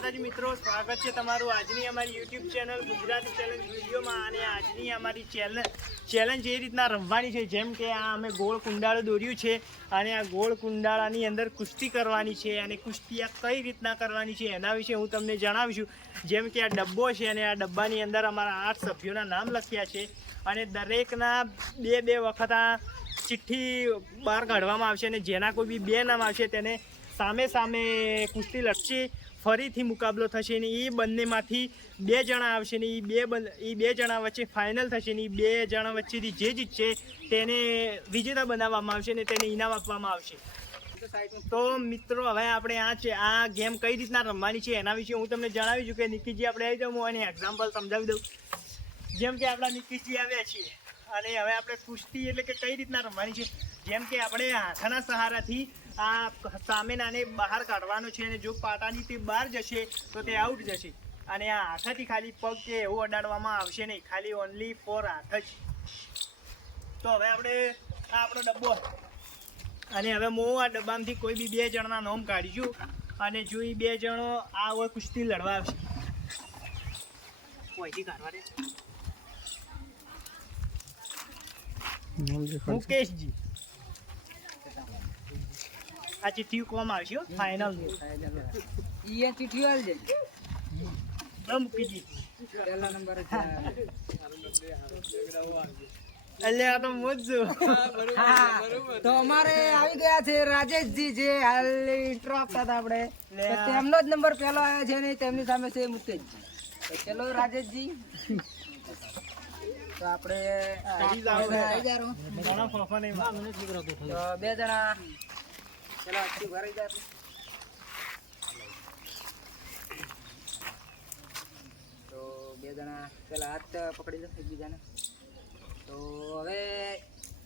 માતાજી મિત્રો, સ્વાગત છે તમારું આજની અમારી યુટ્યુબ ચેનલ ગુજરાતી ચેલેન્જ વિડીયોમાં. અને આજની અમારી ચેલેન્જ એ રીતના રમવાની છે, જેમ કે આ અમે ગોળ કુંડાળું દોર્યું છે અને આ ગોળ કુંડાળાની અંદર કુસ્તી કરવાની છે. અને કુસ્તી આ કઈ રીતના કરવાની છે એના વિશે હું તમને જણાવીશું. જેમ કે આ ડબ્બો છે અને આ ડબ્બાની અંદર અમારા 8 સભ્યોના નામ લખ્યા છે અને દરેકના બે વખત આ ચિઠ્ઠી બહાર કાઢવામાં આવશે અને જેના કોઈ બી 2 નામ આવશે તેને સામે સામે કુસ્તી લડશે. ફરીથી મુકાબલો થશે ને એ બંનેમાંથી 2 જણા આવશે ને એ બે જણા વચ્ચે ફાઇનલ થશે ને એ 2 જણા વચ્ચેથી જે જીતશે તેને વિજેતા બનાવવામાં આવશે ને તેને ઇનામ આપવામાં આવશે. તો મિત્રો હવે આપણે આ ગેમ કઈ રીતના રમવાની છે એના વિશે હું તમને જણાવીશું. કે નિકીજી આપણે આવી જાઉં, હું એને એક્ઝામ્પલ સમજાવી દઉં. જેમ કે આપણા નિકીજી આવ્યા છીએ અને હવે આપણે કુસ્તી એટલે કે કઈ રીતના રમવાની છે. જેમ કે આપણે હાથના સહારાથી આ સામેનાને બહાર કાઢવાનો છે અને જો પાટાની તે બહાર જશે તો તે આઉટ જશે. અને આ હાથથી ખાલી પગ કે એવું અડાડવામાં આવશે નહીં, ખાલી ઓનલી ફોર હાથ જ. તો હવે આપણે આ આપણો ડબ્બો અને હવે હું આ ડબ્બામાંથી કોઈ બી 2 જણના નામ કાઢીશું અને જો એ 2 જણો આ હોય કુસ્તી લડવા આવશે. કોઈથી કાઢવા દે મુકેશજી, આ ચિઠ્ઠી કોમ આવશે ફાઇનલ ચિઠ્ઠી આલજે. મૂકીજી પહેલા નંબર એટલે આ તો મોજો. તો અમારે આવી ગયા છે રાજેશજી, જે હાલ ઇન્ટ્રો આપતા હતા આપણે, તો તેમનો જ નંબર પહેલો આવ્યો છે ને તેમની સામે છે મુકેશજી. તો ચલો રાજેશજી, તો આપણે આવી જાઓ. 2 જણા ચલો આખી ભરાઈ જાય. તો 2 જણા પેલા હાથ પકડી લો એકબીજાને. તો હવે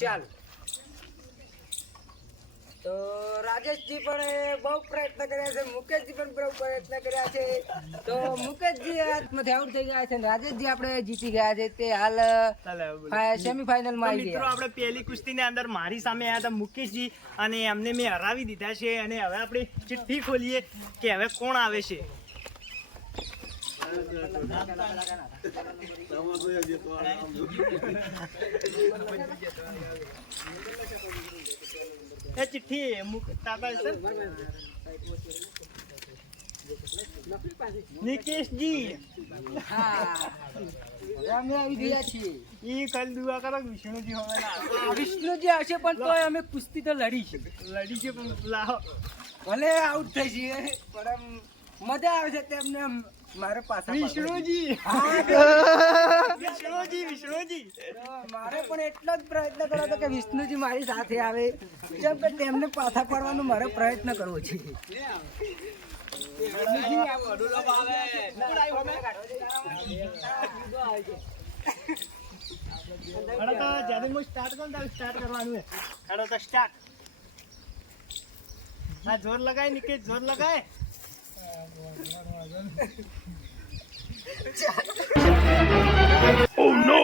ચાલ. તો રાજેશજી પણ બહુ પ્રયત્ન કર્યા છે, મુકેશજી પણ બહુ પ્રયત્ન કર્યા છે. તો મુકેશજી હાથમાંથી આઉટ થઈ ગયા છે અને રાજેશજી આપણે જીતી ગયા છે. તે હાલ સેમીફાઇનલ માં આવી મિત્રો ગયા. આપણે પહેલી કુસ્તીની અંદર મારી સામે આવ્યા હતા મુકેશજી અને એમને મેં હરાવી દીધા છે. અને હવે આપણે ચિઠ્ઠી ખોલીએ કે હવે કોણ આવે છે. એ ચિઠ્ઠી નિકેશજી, અમે આવી ગયા છીએ. ઈ ખાલી દુઆ કરો વિષ્ણુજી હવે વિષ્ણુજી આવશે પણ તોય અમે કુસ્તી તો લડી છે પણ લાવો ભલે આઉટ થઈ છીએ પણ આમ મજા આવે છે તેમને. મારે પાછા વિષ્ણુજી મારે પણ એટલો જ પ્રયત્ન કર્યો હતો કે વિષ્ણુજી મારી સાથે આવે, જેમ કે તેમને પાછા પડવાનો મારે પ્રયત્ન કરવો છે. જ્યારે હું સ્ટાર્ટ કરું ત્યારે સ્ટાર્ટ કરવાનું છે. હેડો તો સ્ટાર્ટ. હા જોર લગાય નિકેશ, જોર લગાય. Oh no!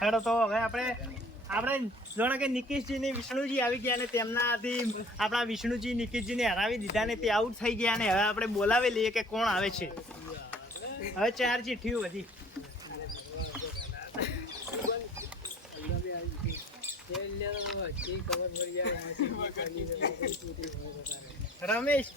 હેડો તો હવે આપણે જાણે કે નિકેશજી ને વિષ્ણુજી આવી ગયા ને તેમનાથી આપણા વિષ્ણુજી નિકેશજી ને હરાવી દીધા ને તે આઉટ થઈ ગયા ને હવે આપણે બોલાવી લઈએ કે કોણ આવે છે. હવે 4 ચિઠ્ઠીઓ વધી. રમેશ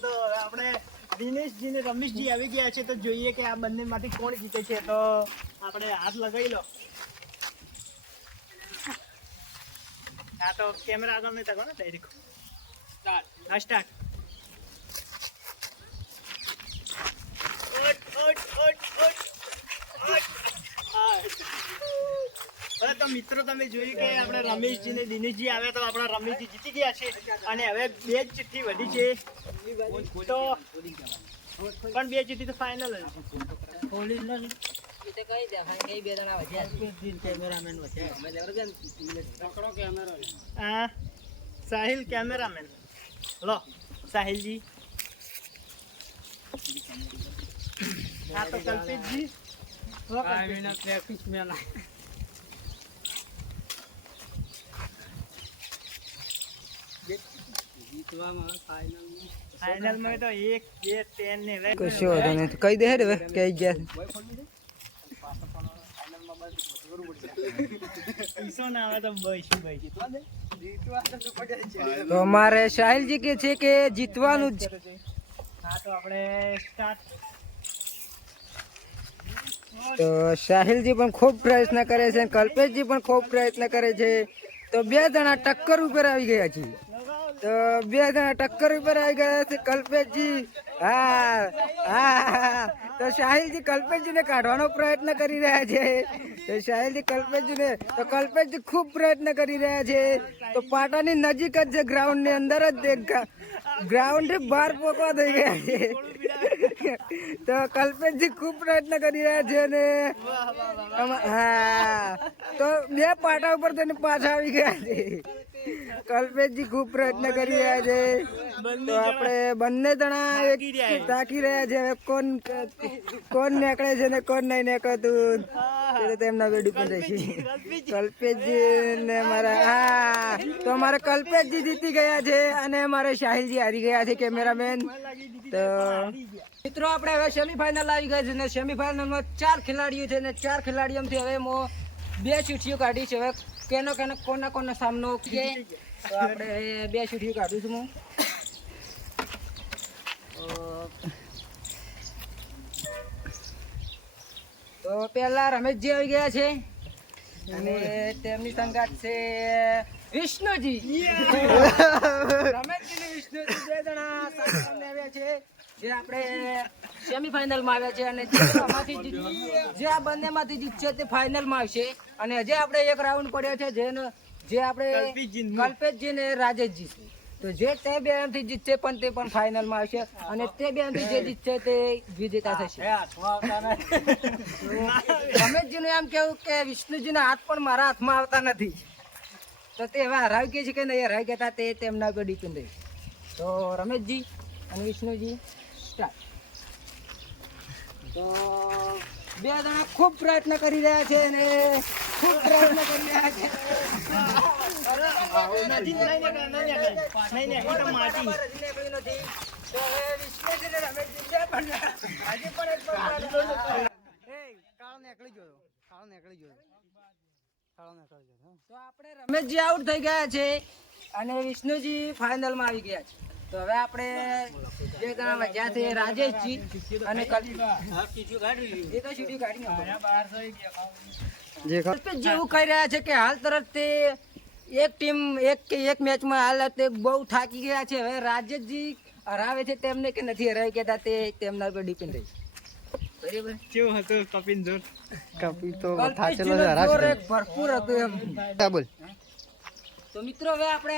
તો આપણે દિનેશજી ને રમેશજી આવી ગયા છે. તો જોઈએ કે આ બંને માંથી કોણ જીતે છે. તો આપણે હાથ લગાવી લો. હા તો કેમેરા આગળ નહીં તકો ને ડાયરેક્ટ સ્ટાર્ટ. તો મિત્રો તમે જોયું કે આપણે રમેશજી ને દિનેશજી આવ્યા તો આપણા રમેશજી જીતી ગયા છે અને હવે 2 જ ચિઠ્ઠી વધી છે તો પણ 2 ચિઠ્ઠી તો ફાઇનલ જ પોલીસ નથી એ તો કહી દે ભાઈ કઈ બે જણા વધ્યા કેમેરામેન વધ્યા અમે જબરજસ્ત પકડો કેમેરો હા સાહિલ કેમેરામેન લો સાહિલજી આ તો કલ્પિતજી પ્રેક્ટિસ મેન ફાઇનલમાં તો 1 2 3 ને હવે કશો વાંધો નહીં કહી દે હવે કઈ ગયા પૈસો ના આવે તો ભાઈ તો અમારે સાહિલજી કે છે કે જીતવાનું જ હા તો આપણે સ્ટાર્ટ તો સાહિલજી પણ ખૂબ પ્રયત્ન કરે છે કલ્પેશજી પણ ખૂબ પ્રયત્ન કરે છે તો 2 જણા ટક્કર ઉપર આવી ગયા છે તો 2 જણા ટક્કર ઉપર આવી ગયા છે કલ્પેશજી હા તો સાહિલજી કલ્પેશજીને કાઢવાનો પ્રયત્ન કરી રહ્યા છે તો સાહિલજી કલ્પેશજીને તો કલ્પેશજી ખૂબ પ્રયત્ન કરી રહ્યા છે તો પાટાની નજીક જ છે ગ્રાઉન્ડ ની અંદર જ ગ્રાઉન્ડ થી બહાર પોકવા થઈ ગયા છે તો કલ્પેશજી ખૂબ પ્રયત્ન કરી રહ્યા છે અને હા તો 2 પાટા ઉપર તેને પાછા આવી ગયા છે કલ્પેશજી ખૂબ પ્રયત્ન કરી રહ્યા છે તો આપણે બંને જણા તાકી રહ્યા છે હવે કોણ નીકળે છે ને કોણ નહીં નીકળતું તે તેમના વેડી પર રહેશે કલ્પેશજી ને મારા હા તો અમારે કલ્પેશજી જીતી ગયા છે અને અમારે સાહિલજી હારી ગયા છે કેમેરામેન તો મિત્રો આપણે હવે સેમીફાઇનલ આવી ગયા છે ને સેમીફાઇનલમાં 4 ખેલાડીઓ છે ને 4 ખેલાડીઓમાંથી હવે 2 ચીઠીઓ કાઢી છે હવે કોના સામનો કે તો આપણે 2 ચીઠીઓ કાઢું છું હું તો પહેલા રમેશજી આવી ગયા છે અને તેમની સંગાત છે વિષ્ણુજી રમેશજી ને વિષ્ણુજી 2 જણા સામે આવ્યા છે જે આપણે સેમીફાઇનલમાં આવ્યા છે અને જે આ બંનેમાંથી જીતશે તે ફાઇનલમાં આવશે અને હજી આપણે 1 રાઉન્ડ પડ્યો છે જે આપણે કલ્પેશજી ને રાજેશજી તો જે તે 2 થી જીતશે પણ તે પણ ફાઇનલમાં આવશે અને તે 2 થી જે જીતશે તે વિજેતા થશે રમેશજી નું એમ કેવું કે વિષ્ણુજી ના હાથ પણ મારા હાથમાં આવતા નથી તો તે હવે હરાવી કે છે કે નહીં હરાવી ગયા તે તેમના પર ડિપેન્ડ રહે તો રમેશજી અને વિષ્ણુજી સ્ટાર્ટ તો 2 જણા ખૂબ પ્રયત્ન કરી રહ્યા છે અને ખૂબ પ્રયત્ન કરી રહ્યા છે તો આપણે રમેશજી આઉટ થઈ ગયા છે અને વિષ્ણુજી ફાઇનલમાં આવી ગયા છે તો હવે આપણે 2 જણા વધ્યા છે રાજેશજી અને કલ્પેશજી એવું કહી રહ્યા છે કે હાલ તરફ તે એક મેચમાં હાલ તે બહુ થાકી ગયા છે હવે રાજેશજી હરાવે છે તેમને કે નથી હરાવી કહેતા તે તેમના પર ડિપેન્ડ રહે બરાબર કેવું હતું કપિલ જોર કપિલ તો ભરપૂર હતું એમ બોલ તો મિત્રો હવે આપણે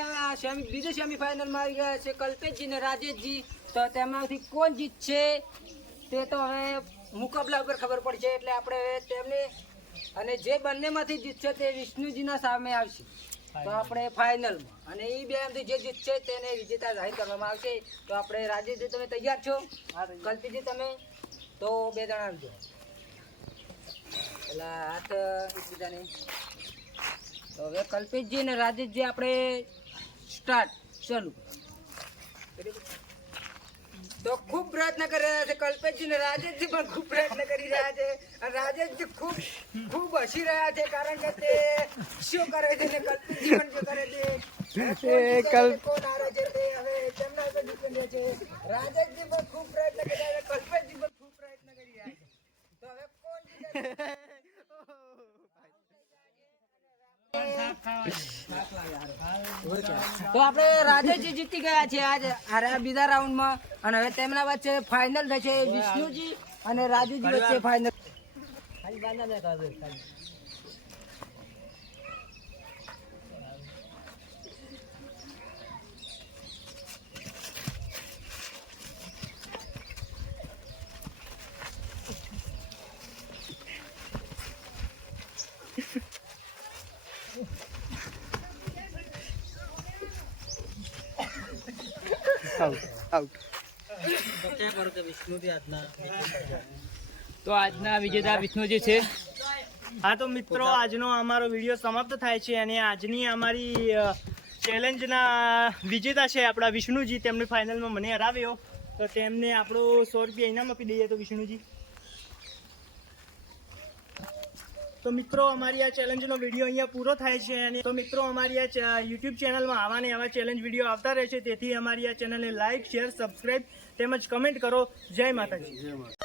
બીજો સેમીફાઇનલમાં આવી ગયા છે કલ્પેશજી ને રાજેશજી તો તેમાંથી કોણ જીતશે તે તો હવે મુકાબલા ઉપર ખબર પડશે એટલે આપણે તેમને અને જે બંનેમાંથી જીતશે તે વિષ્ણુજીના સામે આવશે તો આપણે ફાઇનલમાં અને એ 2 માંથી જે જીતશે તેને વિજેતા જાહેર કરવામાં આવશે તો આપણે રાજેશજી તમે તૈયાર છો કલ્પેશજી તમે તો 2 જણા આવજો પેલા હાથ એકબીજાને તો હવે કલ્પેશજી અને રાજેશજી આપણે સ્ટાર્ટ ચાલુ તો ખૂબ પ્રયત્ન કરી રહ્યા છે કલ્પેશજી ને રાજેશજી પણ ખૂબ પ્રયત્ન કરી રહ્યા છે અને રાજેશજી ખૂબ હસી રહ્યા છે કારણ કે તે શું કરે છે ને કલ્પેશજી પણ શું કરે છે કોણ હારે છે તે હવે તેમના ઉપર ડિપેન્ડ છે રાજેશજી પણ ખૂબ પ્રયત્ન કરી રહ્યા છે કલ્પેશજી પણ ખૂબ પ્રયત્ન કરી રહ્યા છે તો હવે કોણ જીતે તો આપણે રાજેશજી જીતી ગયા છે આજ બીજા રાઉન્ડમાં અને હવે તેમના વચ્ચે ફાઇનલ થશે વિષ્ણુજી અને રાજુજી વચ્ચે ફાઇનલ તો આજના વિજેતા વિષ્ણુજી છે. હા તો મિત્રો આજનો અમારો વિડીયો સમાપ્ત થાય છે અને આજની અમારી ચેલેન્જના વિજેતા છે આપણા વિષ્ણુજી. તેમણે ફાઇનલમાં મને હરાવ્યો તો તેમને આપણો 100 રૂપિયા ઇનામ આપી દઈએ. તો વિષ્ણુજી, તો મિત્રો અમારી આ ચેલેન્જનો વિડીયો અહીંયા પૂરો થાય છે. અને તો મિત્રો અમારી આ યુટ્યુબ ચેનલમાં આવા ને આવા ચેલેન્જ વિડીયો આવતા રહે છે. તેથી અમારી આ ચેનલને લાઇક, શેર, સબસ્ક્રાઈબ તેમજ કમેન્ટ કરો. જય માતાજી.